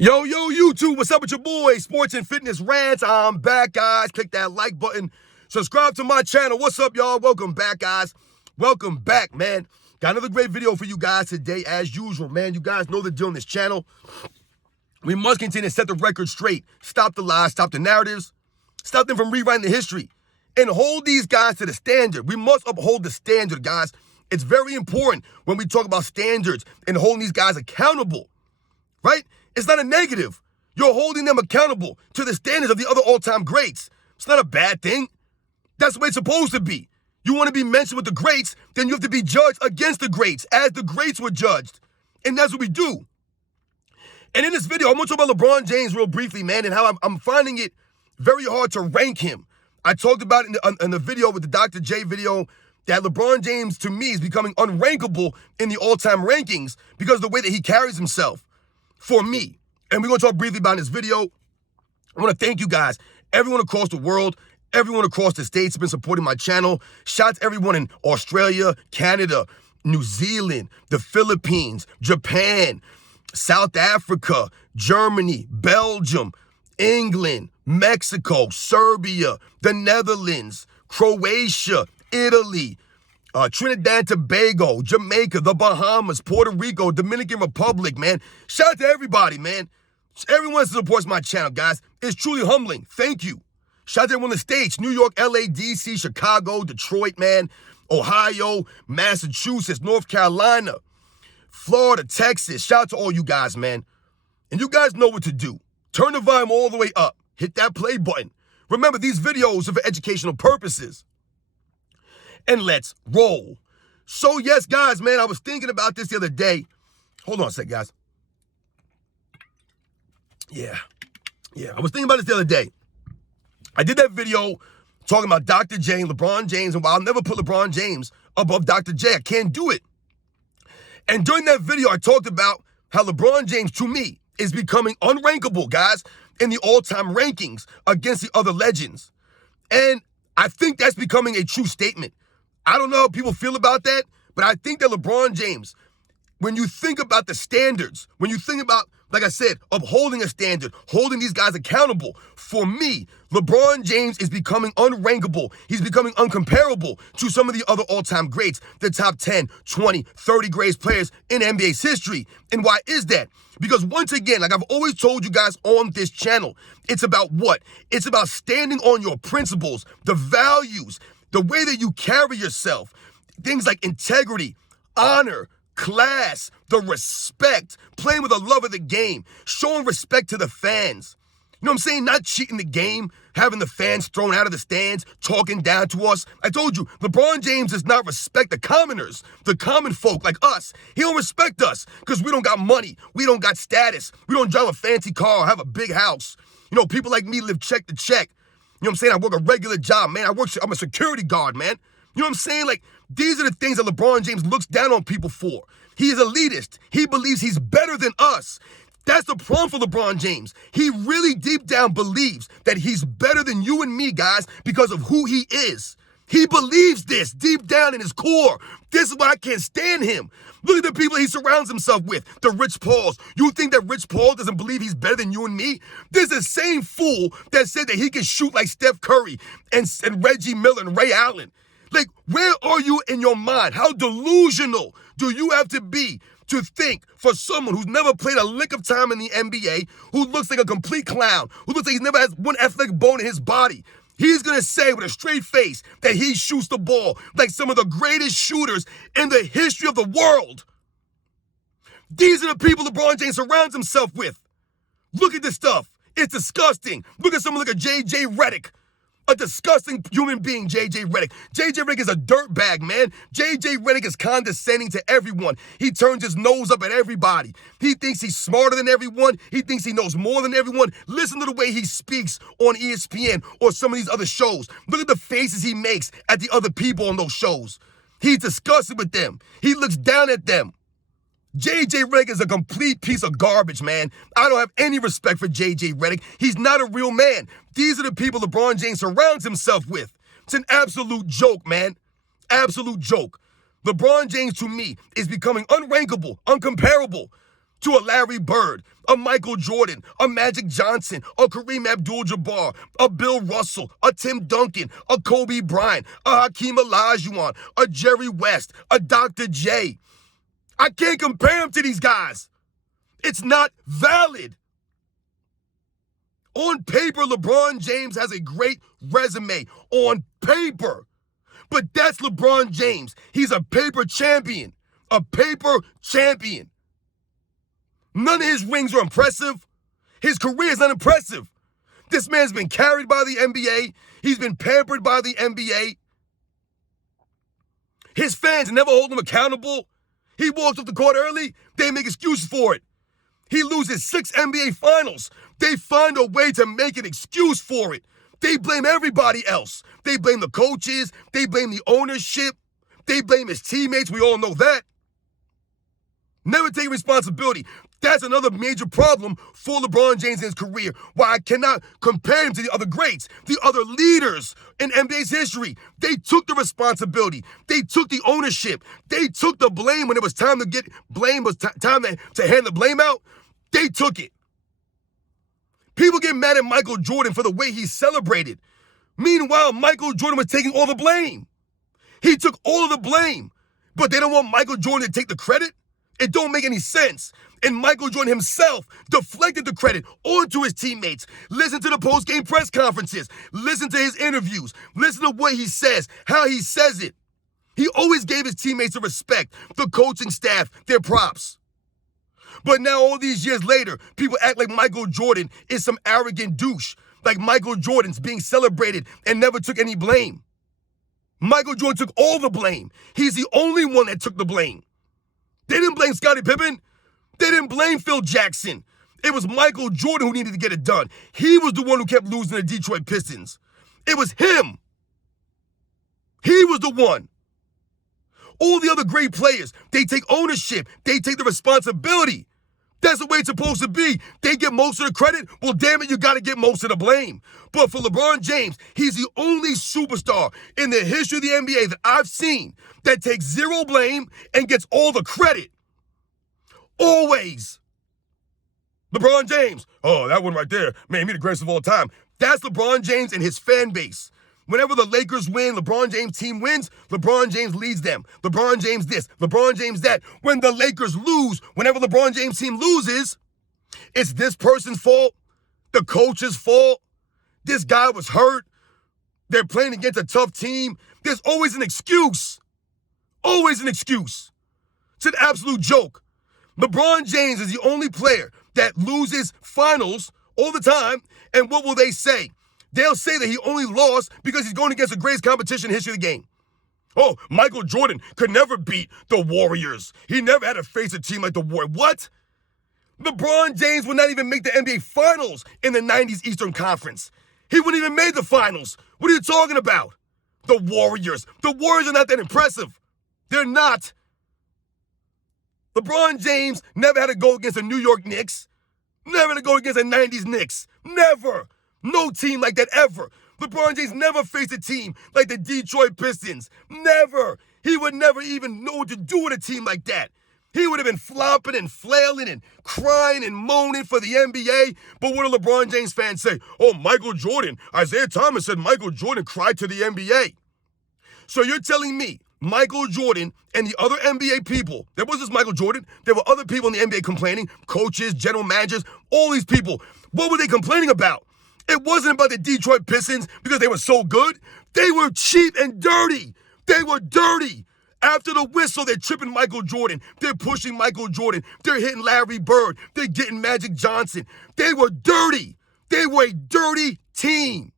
Yo, YouTube, what's up with your boy? Sports and Fitness Rants. I'm back, guys. Click that like button. Subscribe to my channel. What's up, y'all? Welcome back, guys. Welcome back, man. Got another great video for you guys today, as usual, man. You guys know the deal on this channel. We must continue to set the record straight. Stop the lies, stop the narratives, stop them from rewriting the history, and hold these guys to the standard. We must uphold the standard, guys. It's very important when we talk about standards and holding these guys accountable, right? It's not a negative. You're holding them accountable to the standards of the other all-time greats. It's not a bad thing. That's the way it's supposed to be. You want to be mentioned with the greats, then you have to be judged against the greats, as the greats were judged. And that's what we do. And in this video, I'm going to talk about LeBron James real briefly, man, and how I'm finding it very hard to rank him. I talked about it in the video with the Dr. J video that LeBron James, to me, is becoming unrankable in the all-time rankings because of the way that he carries himself. For me, and we're going to talk briefly about in this video. I want to thank you guys, everyone across the world, everyone across the states has been supporting my channel. Shout out to everyone in Australia, Canada, New Zealand, the Philippines, Japan, South Africa, Germany, Belgium, England, Mexico, Serbia, the Netherlands, Croatia, Italy, Trinidad and Tobago, Jamaica, the Bahamas, Puerto Rico, Dominican Republic, man. Shout out to everybody, man. Everyone supports my channel, guys. It's truly humbling. Thank you. Shout out to everyone in the States, New York, LA, DC, Chicago, Detroit, man, Ohio, Massachusetts, North Carolina, Florida, Texas. Shout out to all you guys, man. And you guys know what to do. Turn the volume all the way up. Hit that play button. Remember, these videos are for educational purposes. And let's roll. So, yes, guys, man, I was thinking about this the other day. Hold on a sec, guys. Yeah, I was thinking about this the other day. I did that video talking about Dr. J and LeBron James, and while I'll never put LeBron James above Dr. J, I can't do it. And during that video, I talked about how LeBron James, to me, is becoming unrankable, guys, in the all-time rankings against the other legends. And I think that's becoming a true statement. I don't know how people feel about that, but I think that LeBron James, when you think about the standards, when you think about, like I said, upholding a standard, holding these guys accountable, for me, LeBron James is becoming unrankable. He's becoming uncomparable to some of the other all-time greats, the top 10, 20, 30 greatest players in NBA's history. And why is that? Because once again, like I've always told you guys on this channel, it's about what? It's about standing on your principles, the values, the way that you carry yourself, things like integrity, honor, class, the respect, playing with the love of the game, showing respect to the fans. You know what I'm saying? Not cheating the game, having the fans thrown out of the stands, talking down to us. I told you, LeBron James does not respect the commoners, the common folk like us. He don't respect us because we don't got money. We don't got status. We don't drive a fancy car or have a big house. You know, people like me live check to check. You know what I'm saying? I work a regular job, man. I'm a security guard, man. You know what I'm saying? Like, these are the things that LeBron James looks down on people for. He is elitist. He believes he's better than us. That's the problem for LeBron James. He really deep down believes that he's better than you and me, guys, because of who he is. He believes this deep down in his core. This is why I can't stand him. Look at the people he surrounds himself with, the Rich Pauls. You think that Rich Paul doesn't believe he's better than you and me? This is the same fool that said that he can shoot like Steph Curry and Reggie Miller and Ray Allen. Like, where are you in your mind? How delusional do you have to be to think for someone who's never played a lick of time in the NBA, who looks like a complete clown, who looks like he's never has one athletic bone in his body, he's going to say with a straight face that he shoots the ball like some of the greatest shooters in the history of the world? These are the people LeBron James surrounds himself with. Look at this stuff. It's disgusting. Look at someone like a J.J. Redick. A disgusting human being, J.J. Redick. J.J. Redick is a dirtbag, man. J.J. Redick is condescending to everyone. He turns his nose up at everybody. He thinks he's smarter than everyone. He thinks he knows more than everyone. Listen to the way he speaks on ESPN or some of these other shows. Look at the faces he makes at the other people on those shows. He's disgusted with them. He looks down at them. J.J. Redick is a complete piece of garbage, man. I don't have any respect for J.J. Redick. He's not a real man. These are the people LeBron James surrounds himself with. It's an absolute joke, man. Absolute joke. LeBron James, to me, is becoming unrankable, uncomparable to a Larry Bird, a Michael Jordan, a Magic Johnson, a Kareem Abdul-Jabbar, a Bill Russell, a Tim Duncan, a Kobe Bryant, a Hakeem Olajuwon, a Jerry West, a Dr. J. I can't compare him to these guys. It's not valid. On paper, LeBron James has a great resume. On paper. But that's LeBron James. He's a paper champion. A paper champion. None of his rings are impressive. His career is not impressive. This man's been carried by the NBA. He's been pampered by the NBA. His fans never hold him accountable. He walks off the court early. They make excuses for it. He loses 6 NBA finals. They find a way to make an excuse for it. They blame everybody else. They blame the coaches. They blame the ownership. They blame his teammates. We all know that. Never take responsibility. That's another major problem for LeBron James in his career, why I cannot compare him to the other greats, the other leaders in NBA's history. They took the responsibility. They took the ownership. They took the blame when it was time to get blame, was time to hand the blame out. They took it. People get mad at Michael Jordan for the way he celebrated. Meanwhile, Michael Jordan was taking all the blame. He took all of the blame, but they don't want Michael Jordan to take the credit? It don't make any sense. And Michael Jordan himself deflected the credit onto his teammates. Listen to the post-game press conferences. Listen to his interviews. Listen to what he says, how he says it. He always gave his teammates the respect, the coaching staff, their props. But now all these years later, people act like Michael Jordan is some arrogant douche, like Michael Jordan's being celebrated and never took any blame. Michael Jordan took all the blame. He's the only one that took the blame. They didn't blame Scottie Pippen. They didn't blame Phil Jackson. It was Michael Jordan who needed to get it done. He was the one who kept losing the Detroit Pistons. It was him. He was the one. All the other great players, they take ownership. They take the responsibility. That's the way it's supposed to be. They get most of the credit. Well, damn it, you got to get most of the blame. But for LeBron James, he's the only superstar in the history of the NBA that I've seen that takes zero blame and gets all the credit. Always. LeBron James. Oh, that one right there made me the greatest of all time. That's LeBron James and his fan base. Whenever the Lakers win, LeBron James' team wins, LeBron James leads them. LeBron James this, LeBron James that. When the Lakers lose, whenever LeBron James' team loses, it's this person's fault, the coach's fault. This guy was hurt. They're playing against a tough team. There's always an excuse. Always an excuse. It's an absolute joke. LeBron James is the only player that loses finals all the time. And what will they say? They'll say that he only lost because he's going against the greatest competition in the history of the game. Oh, Michael Jordan could never beat the Warriors. He never had to face a team like the Warriors. What? LeBron James would not even make the NBA Finals in the 90s Eastern Conference. He wouldn't even make the finals. What are you talking about? The Warriors. The Warriors are not that impressive. They're not. LeBron James never had to go against the New York Knicks. Never had to go against the 90s Knicks. Never. No team like that ever. LeBron James never faced a team like the Detroit Pistons. Never. He would never even know what to do with a team like that. He would have been flopping and flailing and crying and moaning for the NBA. But what do LeBron James fans say? Oh, Michael Jordan. Isaiah Thomas said Michael Jordan cried to the NBA. So you're telling me Michael Jordan and the other NBA people, there wasn't just Michael Jordan, there were other people in the NBA complaining, coaches, general managers, all these people. What were they complaining about? It wasn't about the Detroit Pistons because they were so good. They were cheap and dirty. They were dirty. After the whistle, they're tripping Michael Jordan. They're pushing Michael Jordan. They're hitting Larry Bird. They're getting Magic Johnson. They were dirty. They were a dirty team.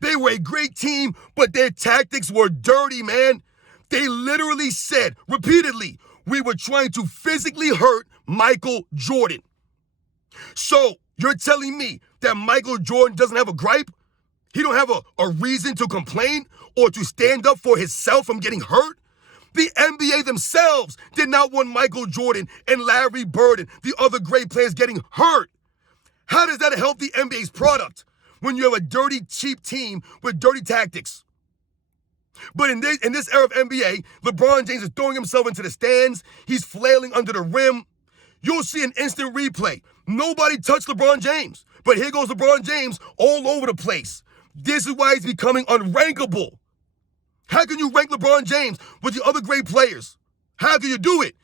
They were a great team, but their tactics were dirty, man. They literally said, repeatedly, we were trying to physically hurt Michael Jordan. So you're telling me that Michael Jordan doesn't have a gripe? He don't have a reason to complain or to stand up for himself from getting hurt? The NBA themselves did not want Michael Jordan and Larry Bird and the other great players getting hurt. How does that help the NBA's product when you have a dirty, cheap team with dirty tactics? But in this era of NBA, LeBron James is throwing himself into the stands. He's flailing under the rim. you'll see an instant replay. Nobody touched LeBron James. But here goes LeBron James all over the place. This is why he's becoming unrankable. How can you rank LeBron James with the other great players? How can you do it?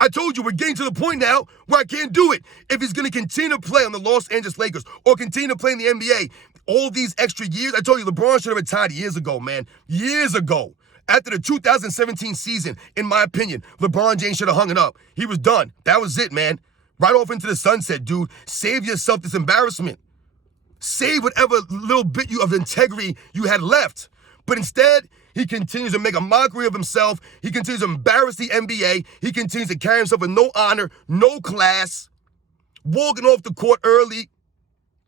I told you we're getting to the point now where I can't do it. If he's going to continue to play on the Los Angeles Lakers or continue to play in the NBA all these extra years, I told you LeBron should have retired years ago, man. Years ago. After the 2017 season, in my opinion, LeBron James should have hung it up. He was done. That was it, man. Right off into the sunset, dude. Save yourself this embarrassment. Save whatever little bit of integrity you had left. But instead, he continues to make a mockery of himself. He continues to embarrass the NBA. He continues to carry himself with no honor, no class, walking off the court early,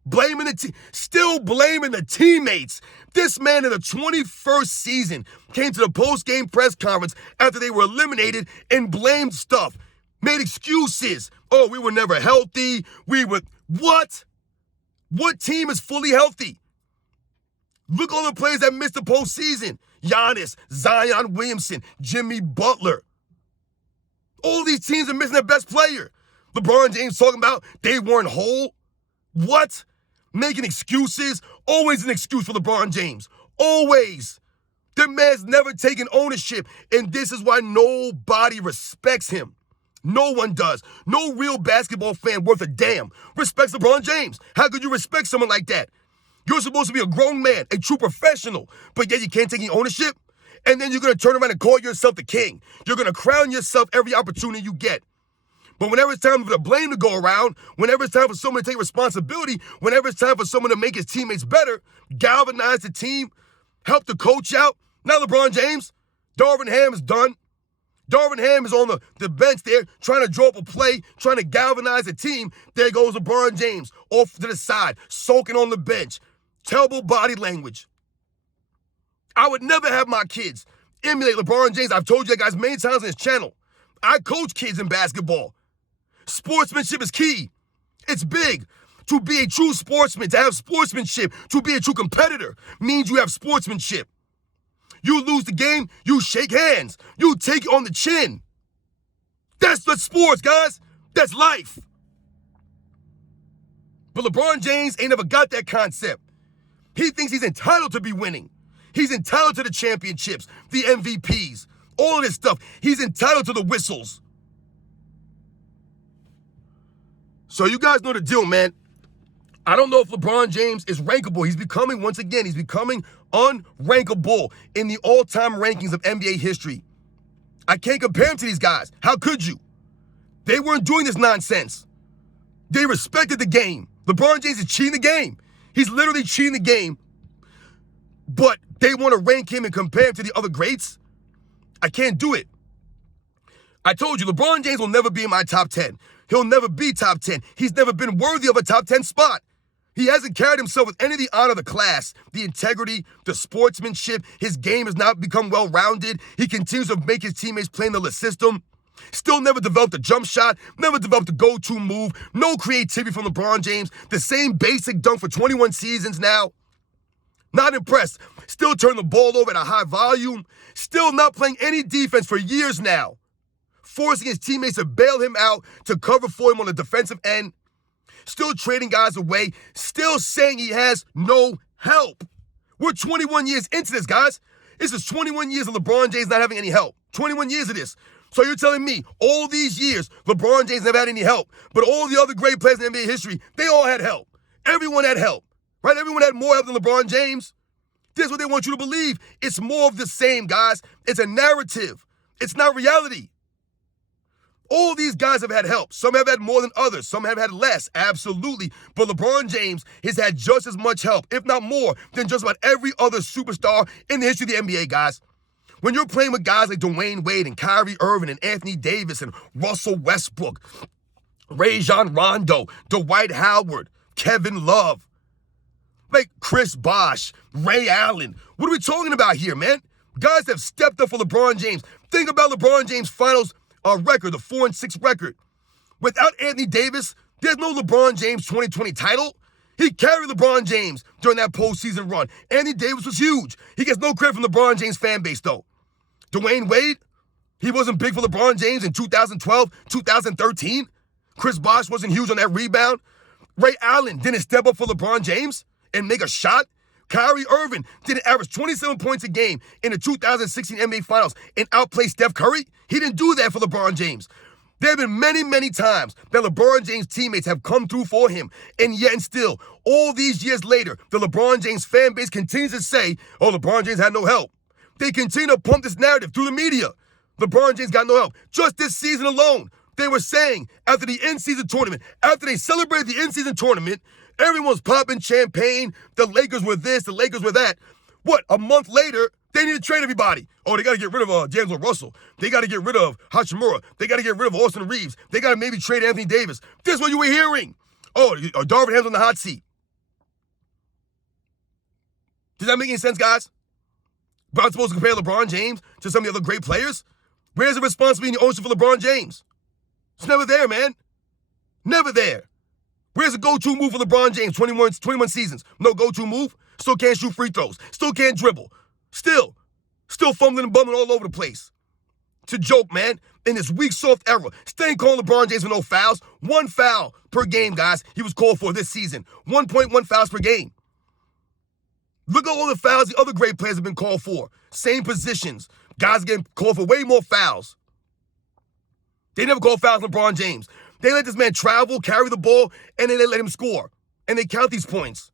blaming still blaming the teammates. This man in the 21st season came to the post-game press conference after they were eliminated and blamed stuff, made excuses. Oh, we were never healthy. What? What team is fully healthy? Look at all the players that missed the postseason. Giannis, Zion Williamson, Jimmy Butler. All these teams are missing their best player. LeBron James talking about they weren't whole. What? Making excuses. Always an excuse for LeBron James. Always. The man's never taken ownership, and this is why nobody respects him. No one does. No real basketball fan worth a damn respects LeBron James. How could you respect someone like that? You're supposed to be a grown man, a true professional, but yet you can't take any ownership? And then you're going to turn around and call yourself the king. You're going to crown yourself every opportunity you get. But whenever it's time for the blame to go around, whenever it's time for someone to take responsibility, whenever it's time for someone to make his teammates better, galvanize the team, help the coach out, now LeBron James, Darvin Ham is done. Darvin Ham is on the bench there trying to draw up a play, trying to galvanize the team. There goes LeBron James off to the side, soaking on the bench. Terrible body language. I would never have my kids emulate LeBron James. I've told you guys many times on this channel. I coach kids in basketball. Sportsmanship is key. It's big. To be a true sportsman, to have sportsmanship, to be a true competitor means you have sportsmanship. You lose the game, you shake hands. You take it on the chin. That's the sports, guys. That's life. But LeBron James ain't never got that concept. He thinks he's entitled to be winning. He's entitled to the championships, the MVPs, all of this stuff. He's entitled to the whistles. So you guys know the deal, man. I don't know if LeBron James is rankable. He's becoming unrankable in the all-time rankings of NBA history. I can't compare him to these guys. How could you? They weren't doing this nonsense. They respected the game. LeBron James is cheating the game. He's literally cheating the game. But they want to rank him and compare him to the other greats? I can't do it. I told you, LeBron James will never be in my top 10. He'll never be top 10. He's never been worthy of a top 10 spot. He hasn't carried himself with any of the honor of the class, the integrity, the sportsmanship. His game has not become well-rounded. He continues to make his teammates play in the system. Still never developed a jump shot, never developed a go-to move. No creativity from LeBron James. The same basic dunk for 21 seasons now. Not impressed. Still turning the ball over at a high volume. Still not playing any defense for years now. Forcing his teammates to bail him out, to cover for him on the defensive end. Still trading guys away. Still saying he has no help. We're 21 years into this, guys. This is 21 years of LeBron James not having any help. 21 years of this. So you're telling me all these years, LeBron James never had any help, but all the other great players in NBA history, they all had help. Everyone had help, right? Everyone had more help than LeBron James. This is what they want you to believe. It's more of the same, guys. It's a narrative. It's not reality. All these guys have had help. Some have had more than others. Some have had less, absolutely. But LeBron James has had just as much help, if not more, than just about every other superstar in the history of the NBA, guys. When you're playing with guys like Dwayne Wade and Kyrie Irving and Anthony Davis and Russell Westbrook, Rajon Rondo, Dwight Howard, Kevin Love, like Chris Bosh, Ray Allen. What are we talking about here, man? Guys have stepped up for LeBron James. Think about LeBron James' finals record, the 4-6 record. Without Anthony Davis, there's no LeBron James 2020 title. He carried LeBron James during that postseason run. Anthony Davis was huge. He gets no credit from LeBron James fan base, though. Dwayne Wade, he wasn't big for LeBron James in 2012, 2013. Chris Bosh wasn't huge on that rebound. Ray Allen didn't step up for LeBron James and make a shot. Kyrie Irving didn't average 27 points a game in the 2016 NBA Finals and outplay Steph Curry. He didn't do that for LeBron James. There have been many, many times that LeBron James teammates have come through for him, and yet and still, all these years later, the LeBron James fan base continues to say, oh, LeBron James had no help. They continue to pump this narrative through the media. LeBron James got no help. Just this season alone, they were saying after the in-season tournament, after they celebrated the in-season tournament, everyone's popping champagne, the Lakers were this, the Lakers were that. What, a month later, they need to trade everybody. Oh, they got to get rid of James Russell. They got to get rid of Hachimura. They got to get rid of Austin Reeves. They got to maybe trade Anthony Davis. This is what you were hearing. Oh, Darvin Ham's on the hot seat. Does that make any sense, guys? But I'm supposed to compare LeBron James to some of the other great players? Where's the responsibility and the ownership for LeBron James? It's never there, man. Never there. Where's the go-to move for LeBron James? 21 seasons. No go-to move. Still can't shoot free throws. Still can't dribble. Still fumbling and bumbling all over the place. It's a joke, man. In this weak, soft era, staying calling LeBron James for no fouls. 1 foul per game, guys, he was called for this season. 1.1 fouls per game. Look at all the fouls the other great players have been called for. Same positions. Guys are getting called for way more fouls. They never call fouls on LeBron James. They let this man travel, carry the ball, and then they let him score. And they count these points.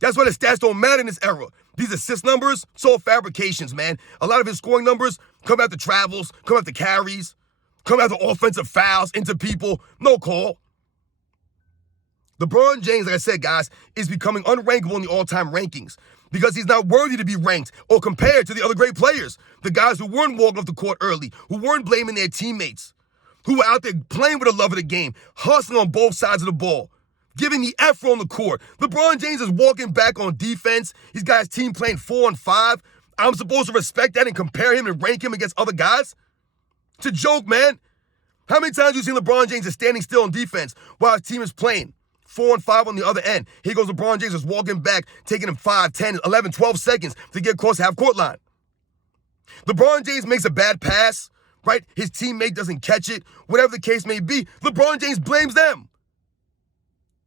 That's why the stats don't matter in this era. These assist numbers, it's all fabrications, man. A lot of his scoring numbers come after travels, come after carries, come after offensive fouls into people. No call. LeBron James, like I said, guys, is becoming unrankable in the all-time rankings because he's not worthy to be ranked or compared to the other great players. The guys who weren't walking off the court early, who weren't blaming their teammates, who were out there playing with the love of the game, hustling on both sides of the ball, giving the effort on the court. LeBron James is walking back on defense. He's got his team playing 4-on-5. I'm supposed to respect that and compare him and rank him against other guys? It's a joke, man. How many times have you seen LeBron James is standing still on defense while his team is playing 4-on-5 on the other end? Here goes LeBron James just walking back, taking him 5, 10, 11, 12 seconds to get across the half-court line. LeBron James makes a bad pass, right? His teammate doesn't catch it. Whatever the case may be, LeBron James blames them.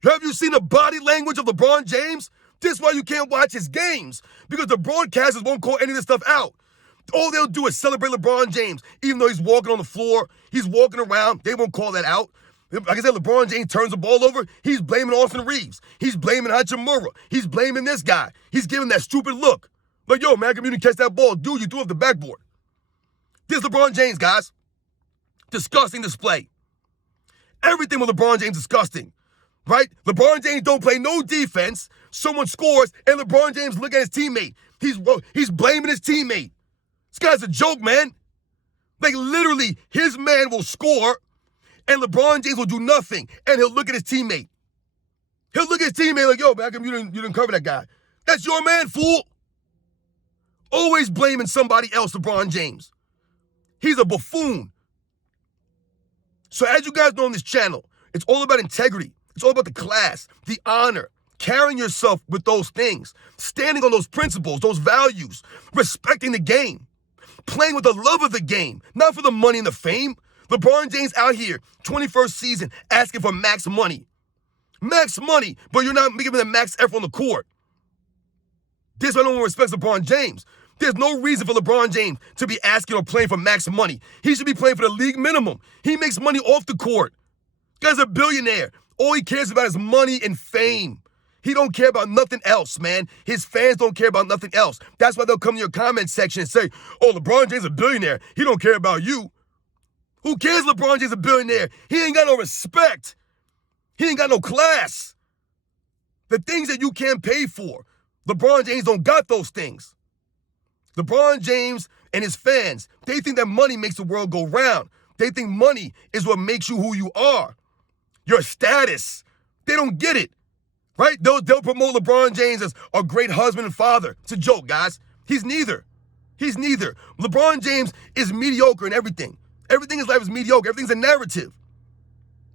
Have you seen the body language of LeBron James? This is why you can't watch his games, because the broadcasters won't call any of this stuff out. All they'll do is celebrate LeBron James, even though he's walking on the floor, he's walking around, they won't call that out. Like I said, LeBron James turns the ball over, he's blaming Austin Reeves. He's blaming Hachimura. He's blaming this guy. He's giving that stupid look. Like, yo, man, you didn't catch that ball. Dude, you threw off the backboard. This is LeBron James, guys. Disgusting display. Everything with LeBron James is disgusting. Right? LeBron James don't play no defense. Someone scores, and LeBron James look at his teammate. He's blaming his teammate. This guy's a joke, man. Like, literally, his man will score, and LeBron James will do nothing, and he'll look at his teammate. He'll look at his teammate like, yo, man, you didn't cover that guy. That's your man, fool. Always blaming somebody else, LeBron James. He's a buffoon. So as you guys know on this channel, it's all about integrity. It's all about the class, the honor, carrying yourself with those things, standing on those principles, those values, respecting the game, playing with the love of the game, not for the money and the fame. LeBron James out here, 21st season, asking for max money. Max money, but you're not giving the max effort on the court. This is why no one respects LeBron James. There's no reason for LeBron James to be asking or playing for max money. He should be playing for the league minimum. He makes money off the court. Guy's a billionaire. All he cares about is money and fame. He don't care about nothing else, man. His fans don't care about nothing else. That's why they'll come to your comment section and say, oh, LeBron James is a billionaire. He don't care about you. Who cares LeBron James is a billionaire? He ain't got no respect. He ain't got no class. The things that you can't pay for, LeBron James don't got those things. LeBron James and his fans, they think that money makes the world go round. They think money is what makes you who you are. Your status. They don't get it, right? They'll promote LeBron James as a great husband and father. It's a joke, guys. He's neither. He's neither. LeBron James is mediocre in everything. Everything in his life is mediocre. Everything's a narrative.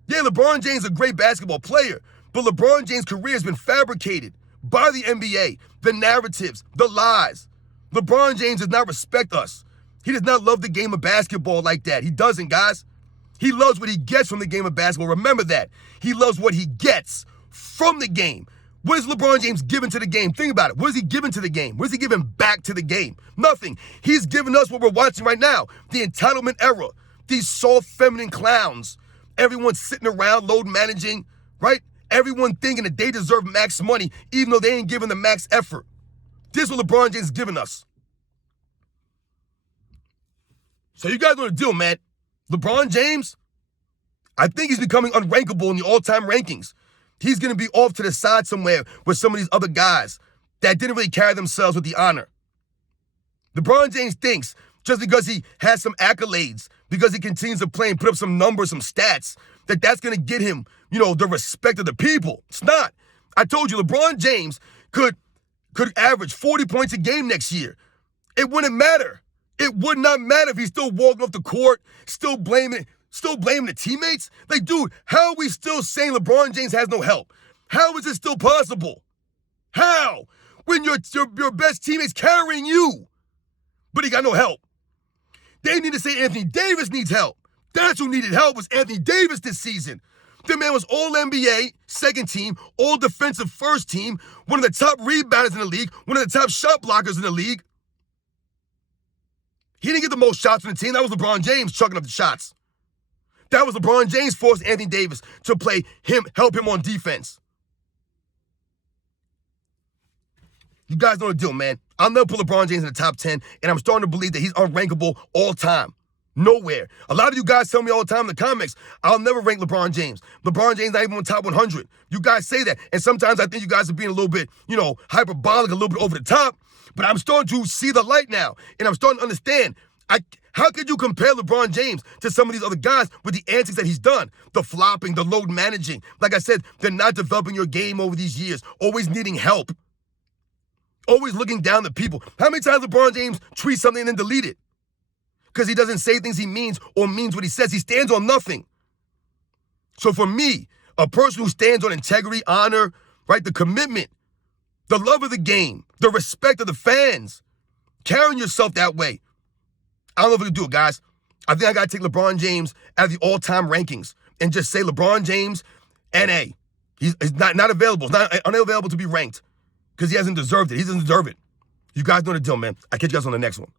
Yeah, LeBron James is a great basketball player, but LeBron James' career has been fabricated by the NBA, the narratives, the lies. LeBron James does not respect us. He does not love the game of basketball like that. He doesn't, guys. He loves what he gets from the game of basketball. Remember that. He loves what he gets from the game. What is LeBron James giving to the game? Think about it. What is he giving to the game? What is he giving back to the game? Nothing. He's giving us what we're watching right now. The entitlement era. These soft, feminine clowns. Everyone sitting around, load managing, right? Everyone thinking that they deserve max money, even though they ain't giving the max effort. This is what LeBron James is giving us. So you guys know what to do, man. LeBron James, I think he's becoming unrankable in the all-time rankings. He's going to be off to the side somewhere with some of these other guys that didn't really carry themselves with the honor. LeBron James thinks just because he has some accolades, because he continues to play and put up some numbers, some stats, that's going to get him, the respect of the people. It's not. I told you, LeBron James could average 40 points a game next year. It wouldn't matter. It would not matter if he's still walking off the court, still blaming the teammates. Like, dude, how are we still saying LeBron James has no help? How is it still possible? How? When your best teammate's carrying you, but he got no help. They need to say Anthony Davis needs help. That's who needed help, was Anthony Davis this season. The man was all-NBA, second team, all-defensive first team, one of the top rebounders in the league, one of the top shot blockers in the league. He didn't get the most shots on the team. That was LeBron James chucking up the shots. That was LeBron James forced Anthony Davis to help him on defense. You guys know the deal, man. I'll never put LeBron James in the top 10, and I'm starting to believe that he's unrankable all time. Nowhere. A lot of you guys tell me all the time in the comments, I'll never rank LeBron James. LeBron James not even on top 100. You guys say that, and sometimes I think you guys are being a little bit, hyperbolic, a little bit over the top, but I'm starting to see the light now, and I'm starting to understand. How could you compare LeBron James to some of these other guys with the antics that he's done? The flopping, the load managing. Like I said, they're not developing your game over these years, always needing help. Always looking down to people. How many times LeBron James tweets something and then delete it? Because he doesn't say things he means or means what he says. He stands on nothing. So for me, a person who stands on integrity, honor, right, the commitment, the love of the game, the respect of the fans, carrying yourself that way. I don't know if we can do it, guys. I think I got to take LeBron James out of the all-time rankings and just say LeBron James, NA. He's not available. He's not unavailable to be ranked because he hasn't deserved it. He doesn't deserve it. You guys know the deal, man. I'll catch you guys on the next one.